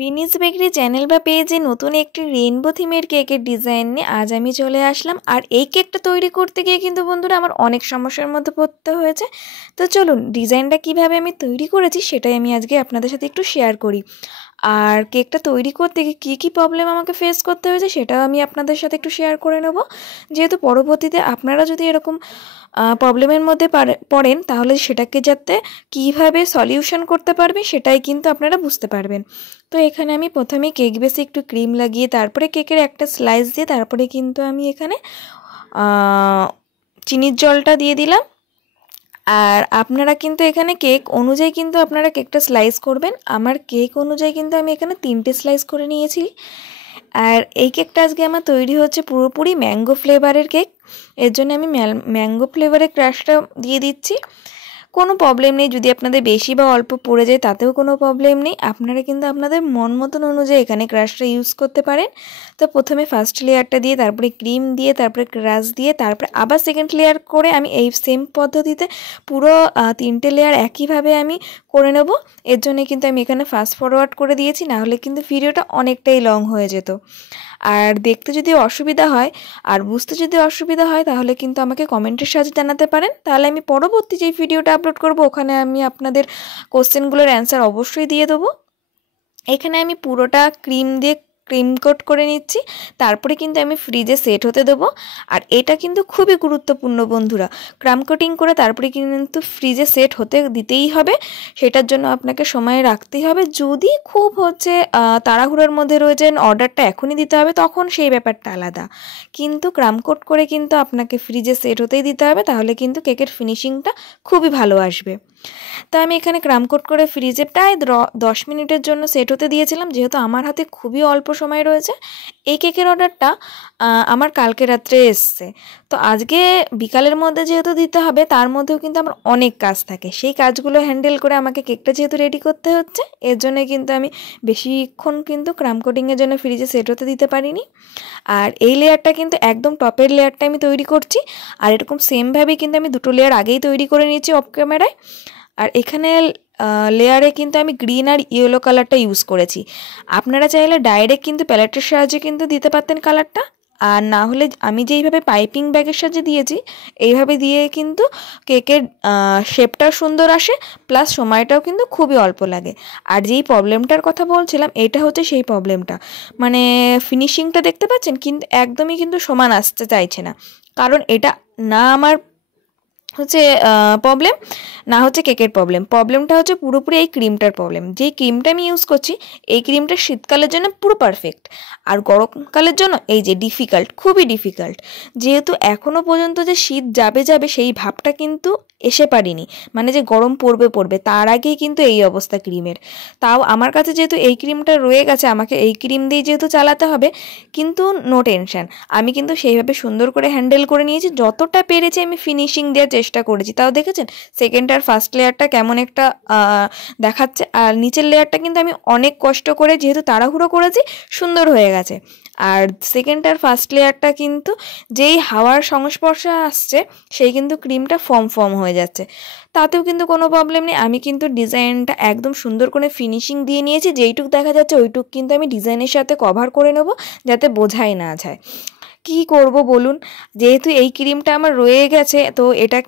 বিনিস bakery channel বা পেজে নতুন একটি রেইনবো থিমের কেকের ডিজাইন নিয়ে আজ আমি চলে আসলাম। আর এই কেকটা তৈরি করতে গিয়ে কিন্তু বন্ধুরা আমার অনেক সমস্যার মধ্যে পড়তে হয়েছে। তো চলুন ডিজাইনটা কিভাবে আমি তৈরি করেছি সেটাই আমি আজকে আপনাদের সাথে একটু শেয়ার করি। আর কেকটা তৈরি করতে গিয়ে কী প্রবলেম আমাকে ফেস করতে হয়েছে সেটাও আমি আপনাদের সাথে একটু শেয়ার করে নেব, যেহেতু পরবর্তীতে আপনারা যদি এরকম প্রবলেমের মধ্যে পড়েন তাহলে সেটাকে যাতে কীভাবে সলিউশন করতে পারবেন সেটাই কিন্তু আপনারা বুঝতে পারবেন। তো এখানে আমি প্রথমে কেক বেসে একটু ক্রিম লাগিয়ে তারপরে কেকের একটা স্লাইস দিয়ে তারপরে কিন্তু আমি এখানে চিনির জলটা দিয়ে দিলাম। আর আপনারা কিন্তু এখানে কেক অনুযায়ী কিন্তু আপনারা কেকটা স্লাইস করবেন। আমার কেক অনুযায়ী কিন্তু আমি এখানে 3টে স্লাইস করে নিয়েছি। আর এই কেকটা আজকে আমার তৈরি হচ্ছে পুরোপুরি ম্যাঙ্গো ফ্লেভারের কেক। এর জন্য আমি ম্যাঙ্গো ফ্লেভারের ক্রাশটা দিয়ে দিচ্ছি। কোনো প্রবলেম নেই, যদি আপনাদের বেশি বা অল্প পড়ে যায় তাতেও কোনো প্রবলেম নেই, আপনারা কিন্তু আপনাদের মন মতন অনুযায়ী এখানে ক্রাশটা ইউজ করতে পারেন। তো প্রথমে ফার্স্ট লেয়ারটা দিয়ে তারপরে ক্রিম দিয়ে তারপরে ক্রাশ দিয়ে তারপরে আবার সেকেন্ড লেয়ার করে আমি এই সেম পদ্ধতিতে পুরো 3টে লেয়ার একইভাবে আমি করে নেব। এর জন্য কিন্তু আমি এখানে ফাস্ট ফরওয়ার্ড করে দিয়েছি, নাহলে কিন্তু ভিডিওটা অনেকটাই লং হয়ে যেত। আর দেখতে যদি অসুবিধা হয় আর বুঝতে যদি অসুবিধা হয় তাহলে কিন্তু আমাকে কমেন্টের সাহায্যে জানাতে পারেন, তাহলে আমি পরবর্তী যেই ভিডিওটা আপলোড করব ওখানে আমি আপনাদের কোশ্চেনগুলোর অ্যান্সার অবশ্যই দিয়ে দেবো। এখানে আমি পুরোটা ক্রিম দিয়ে ক্রিম কোট করে নিচ্ছি, তারপরে কিন্তু আমি ফ্রিজে সেট হতে দেবো। আর এটা কিন্তু খুবই গুরুত্বপূর্ণ বন্ধুরা, ক্রাম কোটিং করে তারপরে কিন্তু ফ্রিজে সেট হতে দিতেই হবে। সেটার জন্য আপনাকে সময় রাখতেই হবে। যদি খুব তাড়াহুড়োর মধ্যে রয়েছেন, অর্ডারটা এখনই দিতে হবে, তখন সেই ব্যাপারটা আলাদা। কিন্তু ক্রাম কোট করে কিন্তু আপনাকে ফ্রিজে সেট হতেই দিতে হবে, তাহলে কিন্তু কেকের ফিনিশিংটা খুবই ভালো আসবে। তো আমি এখানে ক্রাম কোট করে ফ্রিজে প্রায় 10 মিনিটের জন্য সেট হতে দিয়েছিলাম, যেহেতু আমার হাতে খুবই অল্প সময় রয়েছে। এই কেকের অর্ডারটা আমার কালকে রাত্রে এসছে। তো আজকে বিকালের মধ্যে যেহেতু দিতে হবে, তার মধ্যেও কিন্তু আমার অনেক কাজ থাকে, সেই কাজগুলো হ্যান্ডেল করে আমাকে কেকটা যেহেতু রেডি করতে হচ্ছে, এর জন্য কিন্তু আমি বেশিক্ষণ কিন্তু ক্রাম কোটিংয়ের জন্য ফ্রিজে সেট হতে দিতে পারিনি। আর এই লেয়ারটা কিন্তু একদম টপের লেয়ারটা আমি তৈরি করছি। আর এরকম সেমভাবেই কিন্তু আমি 2টো লেয়ার আগেই তৈরি করে নিয়েছি অফ ক্যামেরায়। আর এখানে লেয়ারে কিন্তু আমি গ্রিন আর ইয়েলো কালারটা ইউজ করেছি। আপনারা চাইলে ডাইরেক্ট কিন্তু প্যালেটের সাহায্যে কিন্তু দিতে পারতেন কালারটা, আর না হলে আমি যেইভাবে পাইপিং ব্যাগের সাহায্যে দিয়েছি এইভাবে দিয়ে কিন্তু কেকের শেপটাও সুন্দর আসে, প্লাস সময়টাও কিন্তু খুবই অল্প লাগে। আর যেই প্রবলেমটার কথা বলছিলাম এটা হচ্ছে সেই প্রবলেমটা, মানে ফিনিশিংটা দেখতে পাচ্ছেন কিন্তু একদমই কিন্তু সমান আসতে চাইছে না। কারণ এটা না আমার প্রবলেম, না হচ্ছে কেকের প্রবলেমটা হচ্ছে পুরোপুরি এই ক্রিমটার প্রবলেম। যেই ক্রিমটা আমি ইউজ করছি এই ক্রিমটা শীতকালের জন্য পুরো পারফেক্ট, আর গরমকালের জন্য এই যে ডিফিকাল্ট, খুবই ডিফিকাল্ট। যেহেতু এখনও পর্যন্ত যে শীত যাবে সেই ভাবটা কিন্তু এসে পারিনি, মানে যে গরম পড়বে তার আগেই কিন্তু এই অবস্থা ক্রিমের। তাও আমার কাছে যেহেতু এই ক্রিমটা রয়ে গেছে, আমাকে এই ক্রিম দিয়ে যেহেতু চালাতে হবে, কিন্তু নো টেনশন, আমি কিন্তু সেইভাবে সুন্দর করে হ্যান্ডেল করে নিয়েছি। যতটা পেরেছি আমি ফিনিশিং দেওয়ার চেষ্টা করেছি। তাও দেখেছেন সেকেন্ড আর ফার্স্ট লেয়ারটা কেমন একটা দেখাচ্ছে, আর নিচের লেয়ারটা কিন্তু আমি অনেক কষ্ট করে যেহেতু তাড়াহুড়ো করেছি সুন্দর হয়ে গেছে। আর সেকেন্ড আর ফার্স্ট লেয়ারটা কিন্তু যেই হাওয়ার সংস্পর্শে আসছে সেই কিন্তু ক্রিমটা ফর্ম হয়ে যাচ্ছে, তাতেও কিন্তু কোনো প্রবলেম নেই। আমি কিন্তু ডিজাইনটা একদম সুন্দর করে ফিনিশিং দিয়ে নিয়েছি, যেইটুক দেখা যাচ্ছে ওইটুক কিন্তু আমি ডিজাইনের সাথে কভার করে নেব, যাতে বোঝাই না যায়। কি করব বলুন, যেহেতু এই ক্রিমটা আমার রয়ে গেছে, তো এটা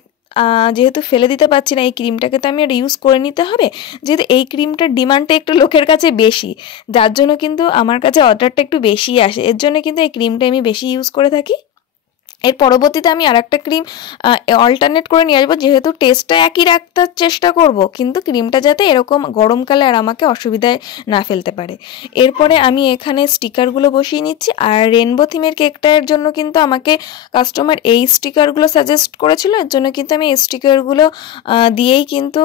যেহেতু ফেলে দিতে পারছি না, এই ক্রিমটাকে তো আমি আর ইউজ করে নিতে হবে। যেহেতু এই ক্রিমটার ডিমান্ডটা একটু লোকের কাছে বেশি, যার জন্য কিন্তু আমার কাছে অর্ডারটা একটু বেশি আসে, এর জন্য কিন্তু এই ক্রিমটা আমি বেশি ইউজ করে থাকি। এর পরবর্তীতে আমি আরেকটা ক্রিম অল্টারনেট করে নিয়ে আসবো, যেহেতু টেস্টটা একই রাখতে চেষ্টা করব, কিন্তু ক্রিমটা যাতে এরকম গরমকালে আর আমাকে অসুবিধায় না ফেলতে পারে। এরপরে আমি এখানে স্টিকারগুলো বসিয়ে নিচ্ছি। আর রেনবো থিমের কেকটার জন্য কিন্তু আমাকে কাস্টমার এই স্টিকারগুলো সাজেস্ট করেছিল, এর জন্য কিন্তু আমি এই স্টিকারগুলো দিয়েই কিন্তু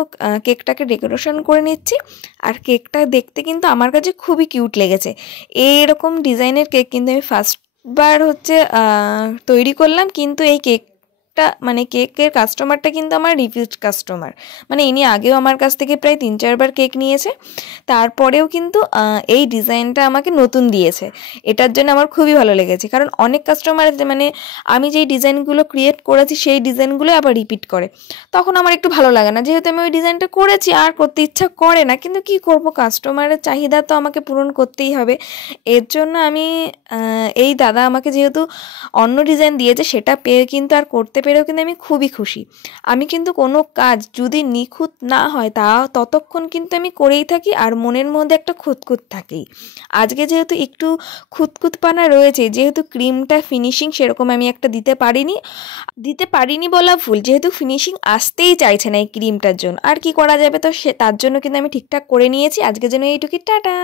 কেকটাকে ডেকোরেশন করে নিচ্ছি। আর কেকটা দেখতে কিন্তু আমার কাছে খুবই কিউট লেগেছে। এইরকম ডিজাইনের কেক কিন্তু আমি ফার্স্ট বার তৈরি করলাম, কিন্তু এই কেক কেকটা মানে কেকের কাস্টমারটা কিন্তু আমার রিপিট কাস্টমার, মানে ইনি আগেও আমার কাছ থেকে প্রায় 3-4 বার কেক নিয়েছে, তারপরেও কিন্তু এই ডিজাইনটা আমাকে নতুন দিয়েছে। এটার জন্য আমার খুবই ভালো লেগেছে, কারণ অনেক কাস্টমার মানে আমি যেই ডিজাইনগুলো ক্রিয়েট করেছি সেই ডিজাইনগুলো আবার রিপিট করে, তখন আমার একটু ভালো লাগে না, যেহেতু আমি ওই ডিজাইনটা করেছি আর করতে ইচ্ছা করে না, কিন্তু কি করব, কাস্টমারের চাহিদা তো আমাকে পূরণ করতেই হবে। এর জন্য আমি এই দাদা আমাকে যেহেতু অন্য ডিজাইন দিয়েছে সেটা পেয়ে কিন্তু আর করতে পেরেও কিন্তু আমি খুবই খুশি। আমি কিন্তু কোনো কাজ যদি নিখুঁত না হয় তা ততক্ষণ কিন্তু আমি করেই থাকি, আর মনের মধ্যে একটা খুঁতখুঁত থাকেই। আজকে যেহেতু একটু খুঁতখুঁতপানা রয়েছে, যেহেতু ক্রিমটা ফিনিশিং সেরকম আমি একটা দিতে পারিনি বলা ভুল, যেহেতু ফিনিশিং আসতেই চাইছে না এই ক্রিমটার জন্য, আর কি করা যাবে, তো তার জন্য কিন্তু আমি ঠিকঠাক করে নিয়েছি। আজকের জন্য এইটুকুই, টাটা।